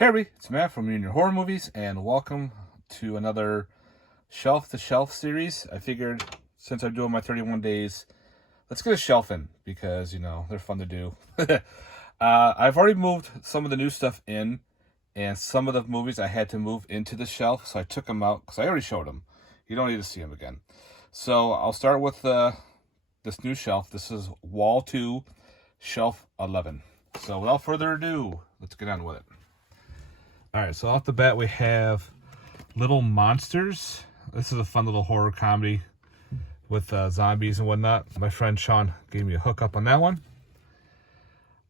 Hey everybody, it's Matt from Your Horror Movies, and welcome to another Shelf to Shelf series. I figured since I'm doing my 31 days, let's get a shelf in because, they're fun to do. I've already moved some of the new stuff in, and some of the movies I had to move into the shelf, so I took them out because I already showed them. You don't need to see them again. So I'll start with this new shelf. This is Wall 2, Shelf 11. So without further ado, let's get on with it. All right, so off the bat, we have Little Monsters. This is a fun little horror comedy with zombies and whatnot. My friend Sean gave me a hookup on that one.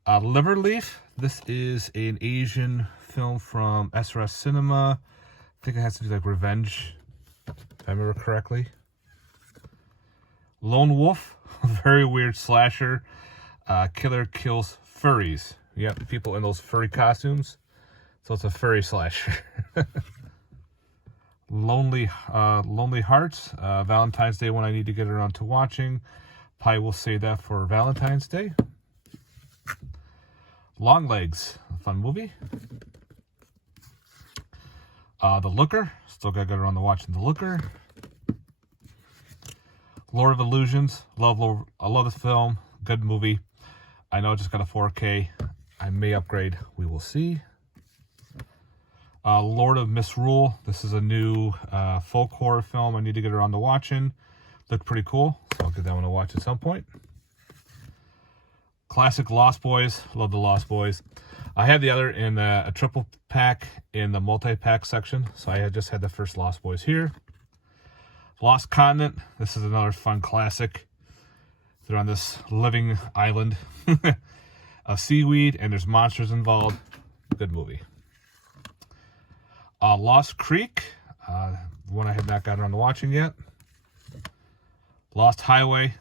Liver Leaf. This is an Asian film from SRS Cinema. I think it has to do like revenge, if I remember correctly. Lone Wolf, a very weird slasher. Killer kills furries. Yep, people in those furry costumes. So it's a furry slasher. Lonely Hearts. Valentine's Day when I need to get around to watching. Probably will save that for Valentine's Day. Long Legs. A fun movie. The Looker. Still got to get around to watching The Looker. Lord of Illusions. I love this film. Good movie. I know it just got a 4K. I may upgrade. We will see. Lord of Misrule. This is a new folk horror film I need to get around to watching. Looked pretty cool, so I'll get that one to watch at some point. Classic Lost Boys. Love the Lost Boys. I have the other in a triple pack in the multi-pack section, so I just had the first Lost Boys here. Lost Continent. This is another fun classic. They're on this living island of seaweed, and there's monsters involved. Good movie. Lost Creek, one I have not gotten around to watching yet. Lost Highway,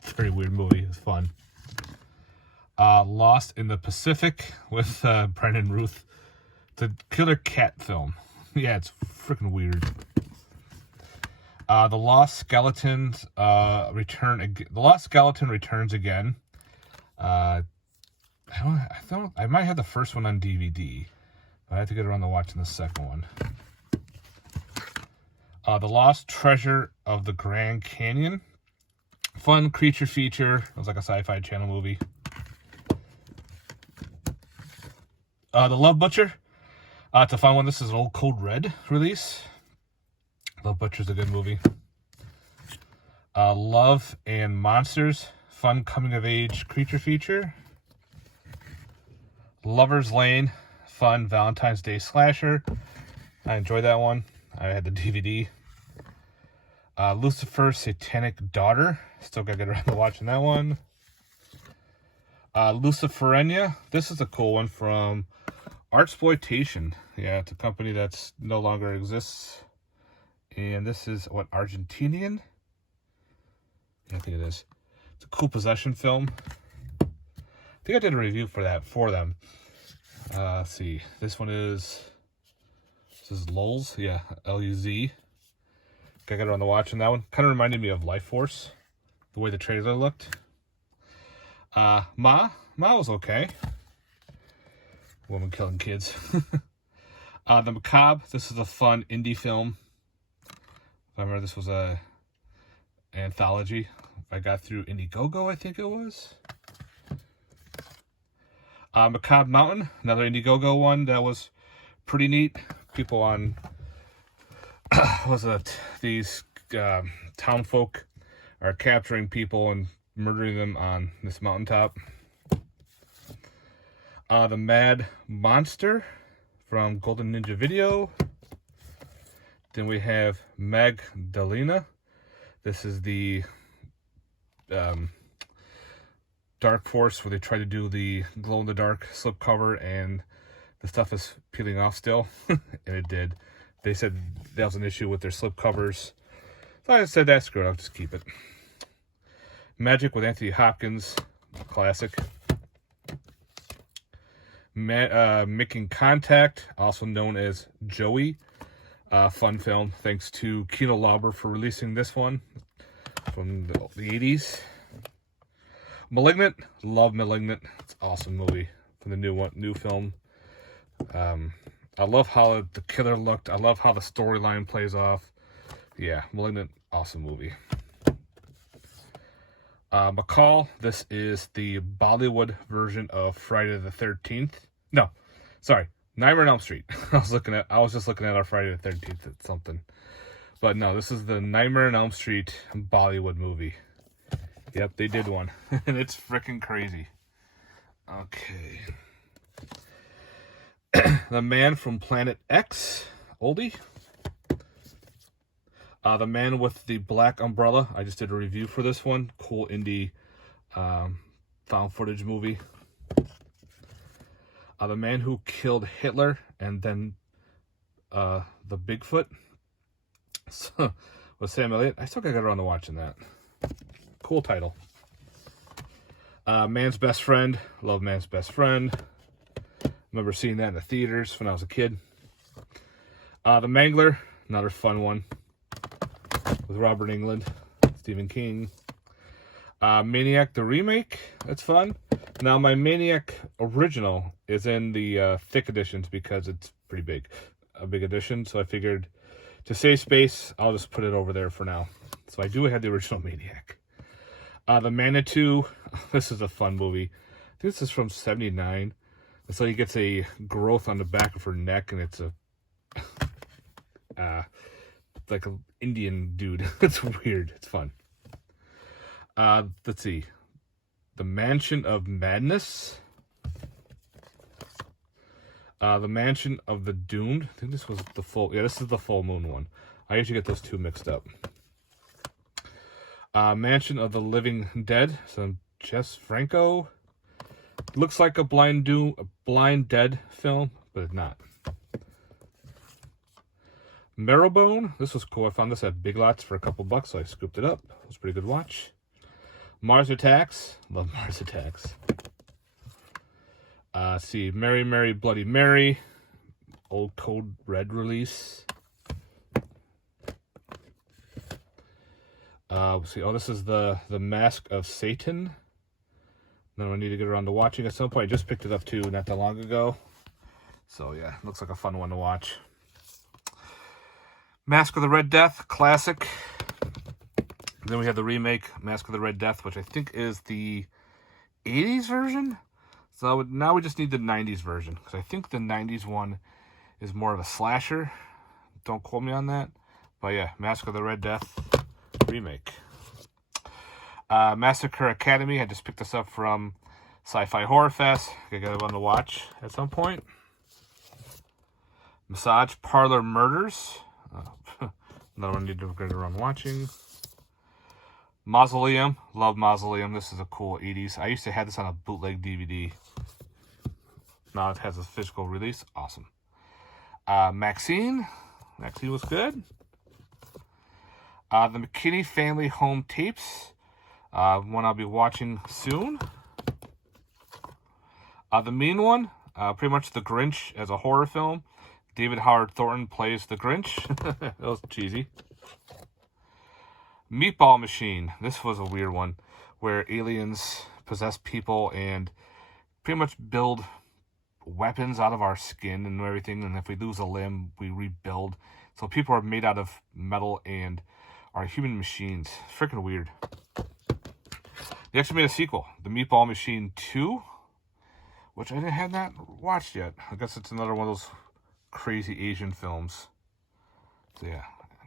very weird movie, it was fun. Lost in the Pacific with Brendan Ruth. It's a killer cat film. Yeah, it's freaking weird. The Lost Skeletons The Lost Skeleton returns again. I might have the first one on DVD. I have to get around to watching the second one. The Lost Treasure of the Grand Canyon. Fun creature feature. It was like a Sci-Fi Channel movie. The Love Butcher. It's a fun one. This is an old Code Red release. Love Butcher's a good movie. Love and Monsters. Fun coming-of-age creature feature. Lover's Lane. Fun Valentine's Day slasher. I enjoyed that one. I had the DVD. Lucifer's Satanic Daughter. Still gotta get around to watching that one. Luciferenia. This is a cool one from Artsploitation. Yeah, it's a company that's no longer exists. And this is Argentinian? Yeah, I think it is. It's a cool possession film. I think I did a review for them. Let's see. This is Lulz. Yeah, L-U-Z. Gotta get around to watching that one. Kind of reminded me of Life Force, the way the trailer looked. Ma was okay. Woman killing kids. The Macabre. This is a fun indie film. If I remember, this was a anthology. I got through Indiegogo, I think it was. Macabre Mountain, another Indiegogo one that was pretty neat. People on, these town folk are capturing people and murdering them on this mountaintop. The Mad Monster from Golden Ninja Video. Then we have Magdalena. This is the Dark Force where they try to do the glow-in-the-dark slipcover and the stuff is peeling off still. And it did. They said that was an issue with their slipcovers. So I said, that's good, I'll just keep it. Magic with Anthony Hopkins, classic. Making Contact, also known as Joey. Fun film. Thanks to Kino Lorber for releasing this one from the 80s. Malignant. Love Malignant. It's an awesome movie from the new film. I love how the killer looked. I love how the storyline plays off. Yeah, Malignant, awesome movie. McCall, this is the Bollywood version of Friday the 13th. No, sorry, Nightmare on Elm Street. I was just looking at our Friday the 13th at something. But no, this is the Nightmare on Elm Street Bollywood movie. Yep, they did one. And it's freaking crazy. Okay. The Man from Planet X, oldie. The Man with the Black Umbrella. I just did a review for this one. Cool indie found footage movie. The Man Who Killed Hitler, and then the Bigfoot. So, with Sam Elliott. I still gotta get around to watching that. Cool title. Man's Best Friend. Love Man's Best Friend. Remember seeing that in the theaters when I was a kid. The Mangler. Another fun one. With Robert Englund. Stephen King. Maniac the Remake. That's fun. Now, my Maniac original is in the thick editions because it's pretty big. A big edition. So I figured to save space, I'll just put it over there for now. So I do have the original Maniac. The Manitou. This is a fun movie. I think this is from '79. And so he gets a growth on the back of her neck, and it's a like an Indian dude. It's weird. It's fun. Let's see. The Mansion of Madness. The Mansion of the Doomed. I think this was the full... Yeah, this is the Full Moon one. I usually get those two mixed up. Mansion of the Living Dead. So Jess Franco. Looks like a Blind Dead film, but it's not. Marrowbone. This was cool. I found this at Big Lots for a couple bucks, so I scooped it up. It was a pretty good watch. Mars Attacks. Love Mars Attacks. See, Mary, Mary, Bloody Mary. Old Code Red release. See, oh, this is the Mask of Satan. Then I need to get around to watching at some point. I just picked it up too not that long ago. So yeah, looks like a fun one to watch. Mask of the Red Death, classic. Then we have the remake, Mask of the Red Death, which I think is the 80s version. So now we just need the 90s version, because I think the 90s one is more of a slasher. Don't quote me on that. But yeah, Mask of the Red Death remake. Massacre Academy. I just picked this up from Sci-Fi Horror Fest. I got one to watch at some point. Massage Parlor Murders. Another one I need to get around watching. Mausoleum. Love Mausoleum. This is a cool 80s. I used to have this on a bootleg DVD. Now it has a physical release. Awesome. Maxine. Maxine was good. The McKinney Family Home Tapes. One I'll be watching soon. The Mean One. Pretty much The Grinch as a horror film. David Howard Thornton plays the Grinch. That was cheesy. Meatball Machine. This was a weird one where aliens possess people and pretty much build weapons out of our skin and everything. And if we lose a limb, we rebuild. So people are made out of metal and are human machines. Freaking weird. They actually made a sequel, The Meatball Machine 2, which I have not watched yet. I guess it's another one of those crazy Asian films. So yeah,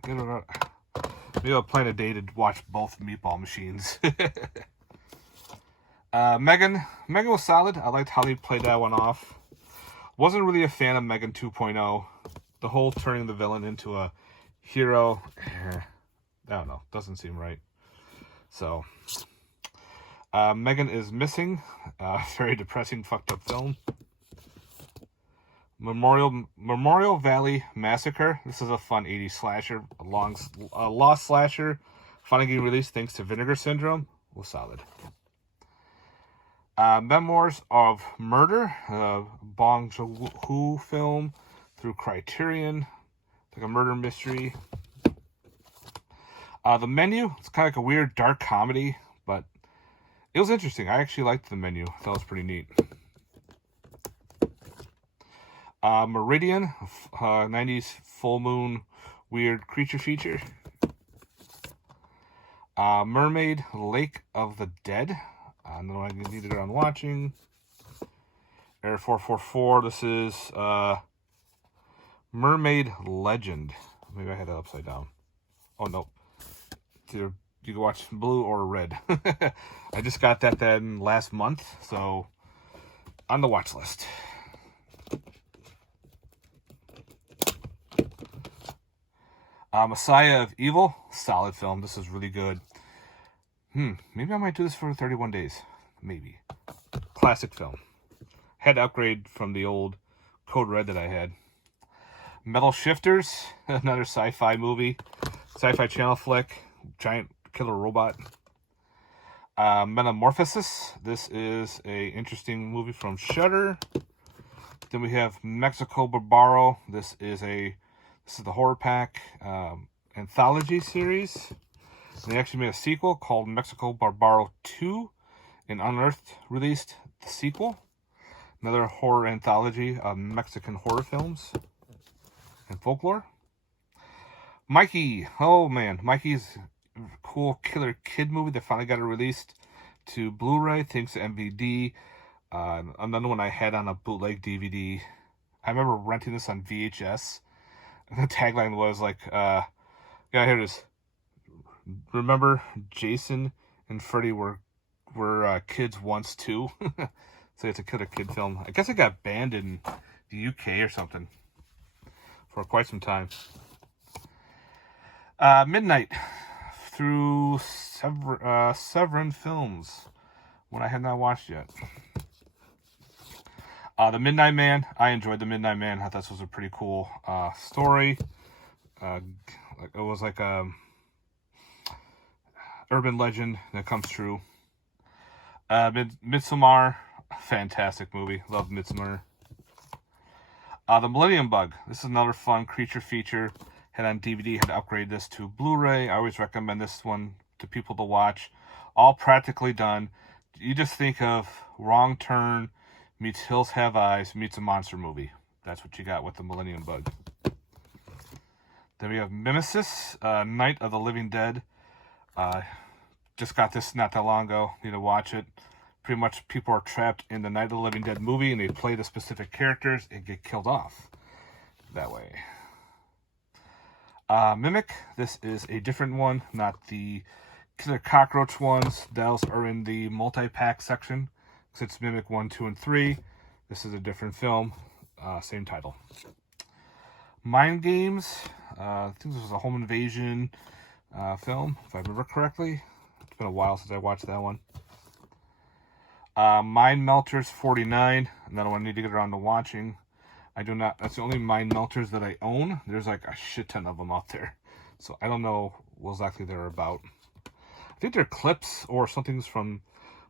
maybe I'll plan a day to watch both Meatball Machines. Megan was solid. I liked how they played that one off. Wasn't really a fan of Megan 2.0. The whole turning the villain into a hero, I don't know, doesn't seem right. So, Megan is Missing. Very depressing, fucked up film. Memorial Valley Massacre. This is a fun 80s slasher, a lost slasher, finally getting released thanks to Vinegar Syndrome. Was solid. Memoirs of Murder, Bong Joon-ho film through Criterion, like a murder mystery. The Menu. It's kind of like a weird dark comedy, but it was interesting. I actually liked The Menu. I thought it was pretty neat. Meridian, 90s full moon weird creature feature. Mermaid, Lake of the Dead. No, I need to go on watching. Air 444. This is Mermaid Legend. Maybe I had it upside down. Oh no, you can watch blue or red. I just got that then last month, so on the watch list. Messiah of Evil, solid film. This is really good. Maybe I might do this for 31 days. Maybe. Classic film. Had to upgrade from the old Code Red that I had. Metal Shifters, another sci-fi movie. Sci-fi channel flick. Giant killer robot. Metamorphosis. This is a interesting movie from Shudder. Then we have Mexico Barbaro. This is the horror pack anthology series. And they actually made a sequel called Mexico Barbaro 2, and Unearthed released the sequel. Another horror anthology of Mexican horror films and folklore. Mikey, oh man, Mikey's cool killer kid movie that finally got it released to Blu-ray thanks to MVD. Another one I had on a bootleg DVD. I remember renting this on VHS. The tagline was like, yeah, here it is. Remember, Jason and Freddy were kids once too. So it's a killer kid film. I guess it got banned in the UK or something for quite some time. Midnight through Severin Films, one I had not watched yet. The Midnight Man. I enjoyed The Midnight Man. I thought this was a pretty cool story. It was like a urban legend that comes true. Midsommar, fantastic movie. Love Midsommar. The Millennium Bug. This is another fun creature feature. Had on DVD. Had to upgrade this to Blu-ray. I always recommend this one to people to watch. All practically done. You just think of Wrong Turn meets Hills Have Eyes meets a monster movie. That's what you got with the Millennium Bug. Then we have Mimesis, Night of the Living Dead. Just got this not that long ago. Need to watch it. Pretty much people are trapped in the Night of the Living Dead movie and they play the specific characters and get killed off that way. Mimic. This is a different one, not the Killer Cockroach ones. Those are in the multi-pack section. It's Mimic 1, 2, and 3. This is a different film. Same title. Mind Games. I think this was a home invasion film, if I remember correctly. It's been a while since I watched that one. Mind Melters 49. Another one I need to get around to watching. I do not. That's the only Mind Melters that I own. There's like a shit ton of them out there. So I don't know what exactly they're about. I think they're clips or something's from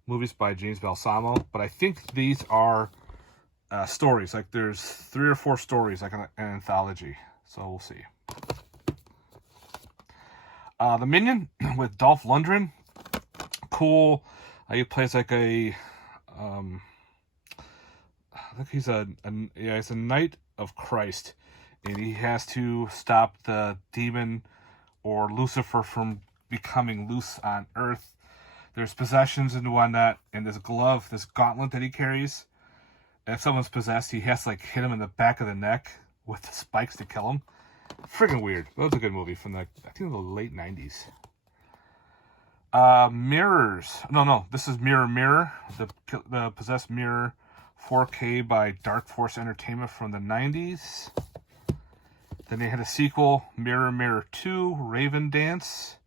movies by James Balsamo, but I think these are stories. Like there's 3 or 4 stories, like an anthology. So we'll see. The Minion with Dolph Lundgren. Cool. He plays like a I think he's he's a knight of Christ, and he has to stop the demon or Lucifer from becoming loose on Earth. There's possessions and whatnot, and this glove, this gauntlet that he carries. And if someone's possessed, he has to like hit him in the back of the neck with the spikes to kill him. Friggin' weird. That was a good movie from I think the late 90s. Mirrors. No. This is Mirror Mirror. The Possessed Mirror 4K by Dark Force Entertainment from the 90s. Then they had a sequel, Mirror Mirror 2, Raven Dance.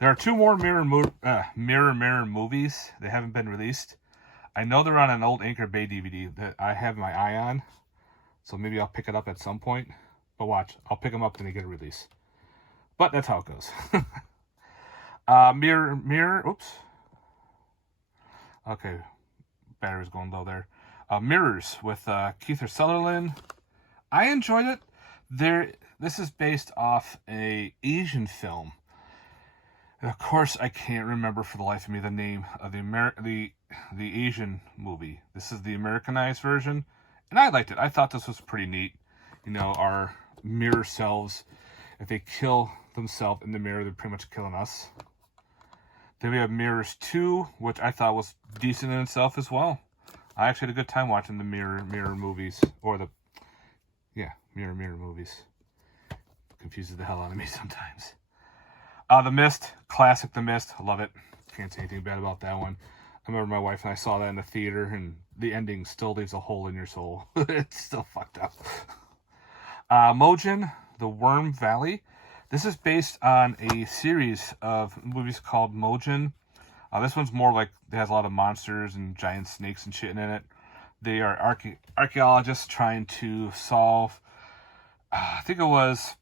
There are 2 more Mirror Mirror movies that haven't been released. I know they're on an old Anchor Bay DVD that I have my eye on. So maybe I'll pick it up at some point. But watch, I'll pick them up when they get a release. But that's how it goes. Mirror, oops. Okay, battery's going low there. Mirrors with Kiefer Sutherland. I enjoyed it. This is based off a Asian film. And of course, I can't remember for the life of me the name of the Asian movie. This is the Americanized version. And I liked it. I thought this was pretty neat. You know, our mirror selves, if they kill themselves in the mirror, they're pretty much killing us. Then we have Mirrors 2, which I thought was decent in itself as well. I actually had a good time watching the mirror movies. Or the, yeah, mirror movies. Confuses the hell out of me sometimes. The Mist, classic The Mist. I love it. Can't say anything bad about that one. I remember my wife and I saw that in the theater, and the ending still leaves a hole in your soul. It's still fucked up. Mojin, The Worm Valley. This is based on a series of movies called Mojin. This one's more like, it has a lot of monsters and giant snakes and shit in it. They are archaeologists trying to solve, I think it was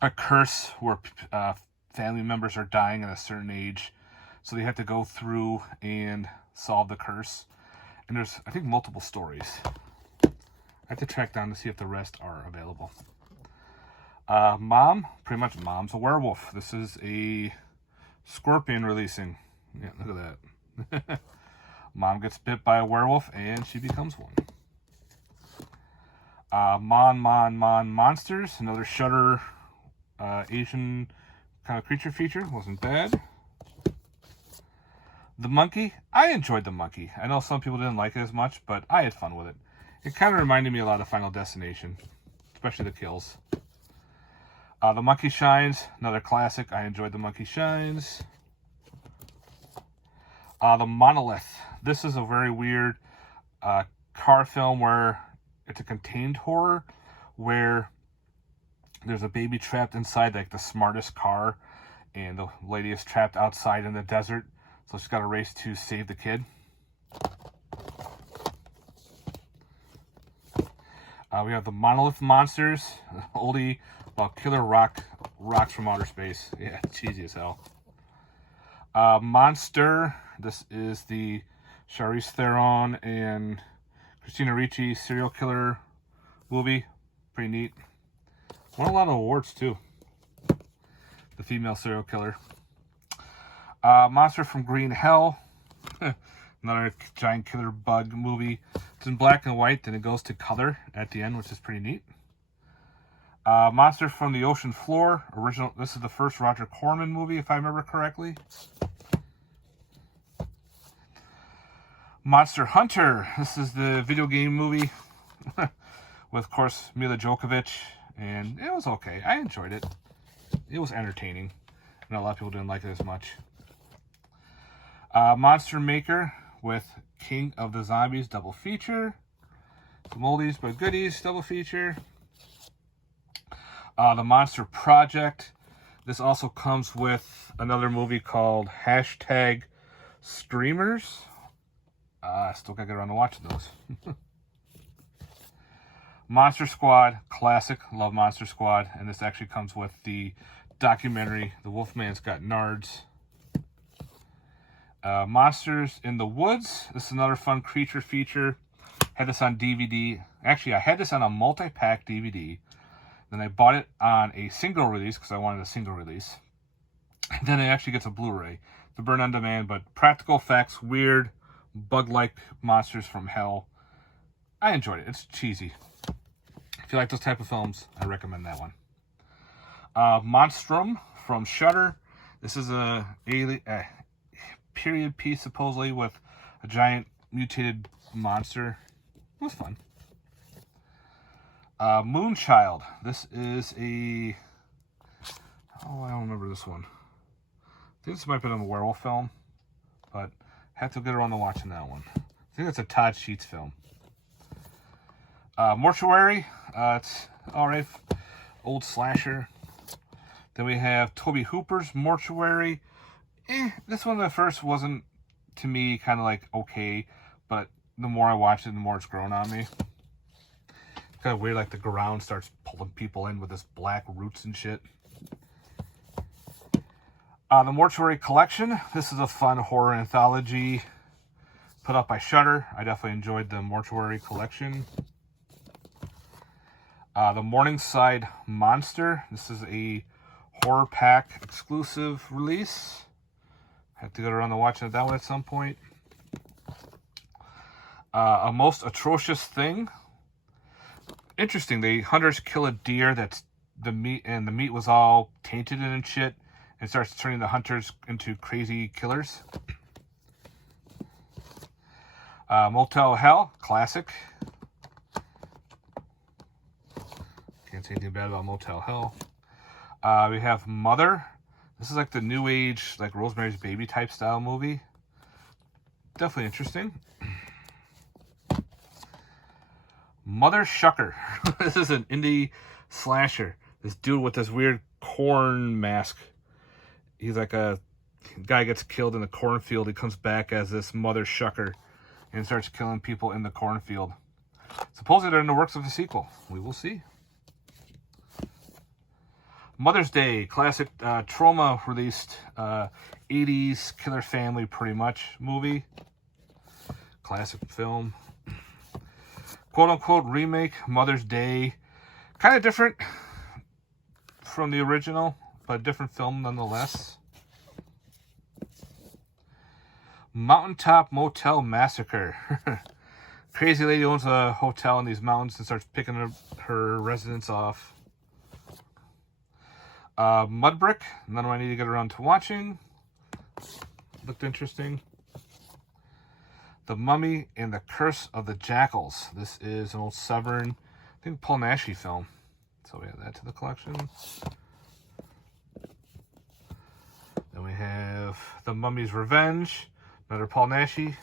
a curse where family members are dying at a certain age. So they have to go through and solve the curse. And there's, I think, multiple stories. I have to track down to see if the rest are available. Mom, pretty much Mom's a werewolf. This is a scorpion releasing. Yeah, look at that. Mom gets bit by a werewolf and she becomes one. Mon Monsters, another Shudder Asian kind of creature feature. Wasn't bad. The Monkey, I enjoyed The Monkey. I know some people didn't like it as much, but I had fun with it. It kind of reminded me a lot of Final Destination, especially the kills. The Monkey Shines, another classic. I enjoyed The Monkey Shines. The Monolith. This is a very weird car film where it's a contained horror where there's a baby trapped inside like the smartest car, and the lady is trapped outside in the desert, so she's got to race to save the kid. We have the Monolith Monsters, oldie about killer rocks from outer space. Yeah, cheesy as hell. Monster. This is the Charlize Theron and Christina Ricci serial killer movie. Pretty neat. Won a lot of awards too. The female serial killer. Monster from Green Hell. Another giant killer bug movie. It's in black and white, then it goes to color at the end, which is pretty neat. Monster from the Ocean Floor. Original. This is the first Roger Corman movie, if I remember correctly. Monster Hunter. This is the video game movie with, of course, Mila Djokovic, and it was okay. I enjoyed it. It was entertaining. I know a lot of people didn't like it as much. Monster Maker with King of the Zombies double feature. Some oldies but goodies double feature. The Monster Project. This also comes with another movie called Hashtag Screamers. I still gotta get around to watching those. Monster Squad, classic. Love Monster Squad. And this actually comes with the documentary, The Wolfman's Got Nards. Monsters in the Woods. This is another fun creature feature. Had this on DVD. Actually, I had this on a multi-pack DVD. Then I bought it on a single release because I wanted a single release. And then it actually gets a Blu-ray. It's a burn on demand, but practical effects, weird, bug-like monsters from hell. I enjoyed it. It's cheesy. If you like those type of films, I recommend that one. Monstrum from Shudder. This is a period piece, supposedly, with a giant mutated monster. It was fun. Moonchild. This is a... Oh, I don't remember this one. I think this might have been a werewolf film, but have to get around to watching that one. I think it's a Todd Sheets film. Mortuary. It's alright. Old slasher. Then we have Toby Hooper's Mortuary. This one at first wasn't, to me, kind of like okay, but the more I watch it, the more it's grown on me. It's kind of weird, like the ground starts pulling people in with this black roots and shit. The Mortuary Collection. This is a fun horror anthology put up by Shudder. I definitely enjoyed the Mortuary Collection. The Morningside Monster. This is a horror pack exclusive release. Have to get around to watching that one at some point. A Most Atrocious Thing. interesting. Hunters kill a deer that's the meat was all tainted and shit, and starts turning the hunters into crazy killers. Motel Hell, classic. Can't say anything bad about Motel Hell. We have Mother. This is like the new age, like Rosemary's Baby type style movie. Definitely interesting. Mother Shucker. This is an indie slasher. This dude with this weird corn mask. He's like a guy gets killed in the cornfield. He comes back as this Mother Shucker and starts killing people in the cornfield. Supposedly they're in the works of a sequel. We will see. Mother's Day, classic Troma released 80s killer family pretty much movie. Classic film. Quote unquote remake, Mother's Day. Kind of different from the original, but a different film nonetheless. Mountaintop Motel Massacre. Crazy lady owns a hotel in these mountains and starts picking her residents off. Mudbrick, another one I need to get around to watching. Looked interesting. The Mummy and the Curse of the Jackals. This is an old Severn, I think, Paul Naschy film. So we add that to the collection. Then we have The Mummy's Revenge, another Paul Naschy.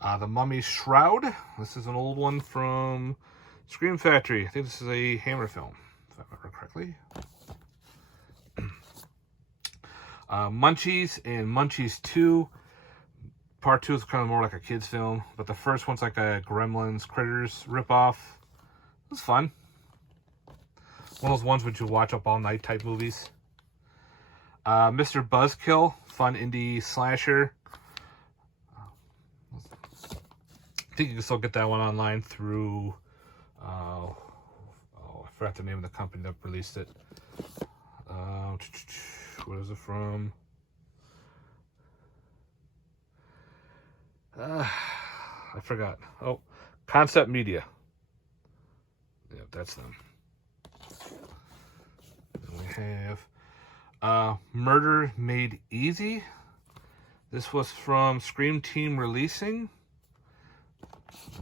The Mummy's Shroud. This is an old one from Scream Factory. I think this is a Hammer film, if I remember correctly. Munchies and Munchies 2. Part 2 is kind of more like a kid's film, but the first one's like a Gremlins Critters ripoff. It was fun. One of those ones which you watch up all night type movies. Mr. Buzzkill, fun indie slasher. I think you can still get that one online through... I forgot the name of the company that released it. What is it from? I forgot. Oh, Concept Media. Yeah, that's them. And we have Murder Made Easy. This was from Scream Team Releasing.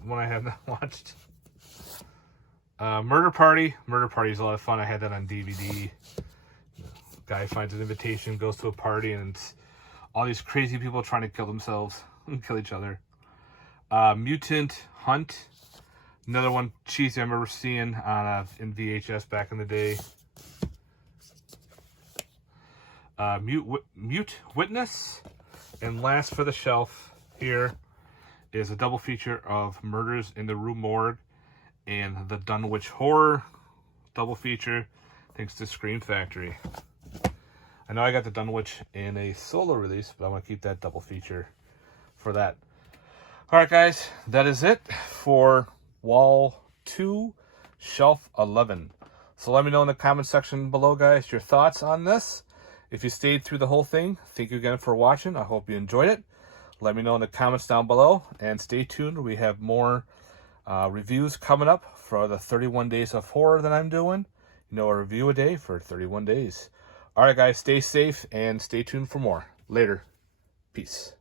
One I have not watched. Murder Party. Murder Party is a lot of fun. I had that on DVD. Guy finds an invitation, goes to a party, and it's all these crazy people trying to kill themselves and kill each other. Mutant Hunt. Another one cheesy I remember seeing on in VHS back in the day. Mute Witness. And last for the shelf here is a double feature of Murders in the Rue Morgue and the Dunwich Horror double feature, thanks to Scream Factory. I know I got the Dunwich in a solo release, but I want to keep that double feature for that. Alright guys, that is it for Wall 2, Shelf 11. So let me know in the comment section below, guys, your thoughts on this. If you stayed through the whole thing, thank you again for watching. I hope you enjoyed it. Let me know in the comments down below, and stay tuned. We have more reviews coming up for the 31 days of horror that I'm doing. You know, a review a day for 31 days. All right, guys, stay safe and stay tuned for more. Later. Peace.